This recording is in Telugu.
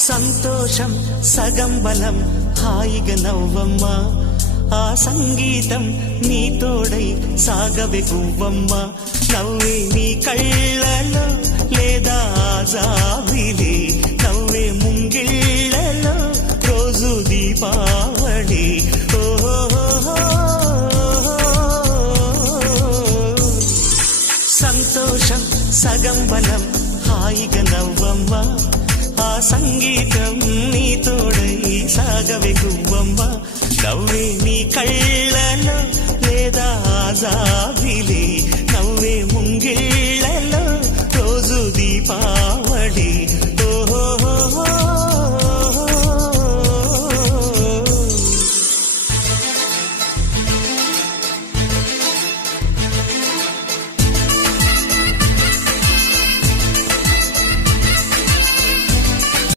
సంతోషం సగం బలం హాయిగా నవ్వమ్మా ఆ సంగీతం నీ తోడై సాగవే గువ్వమ్మ నవ్వే నీ కళ్ళలో లేదా జాబిలి నవ్వే ముంగిళ్ళలో రోజు దీపావళి సంతోషం సగం బలం హాయిగా నవ్వమ్మ ఆ సంగీతం నీ తోడై సాగవే గువ్వమ్మ నవ్వే నీ కళ్ళలో లేదా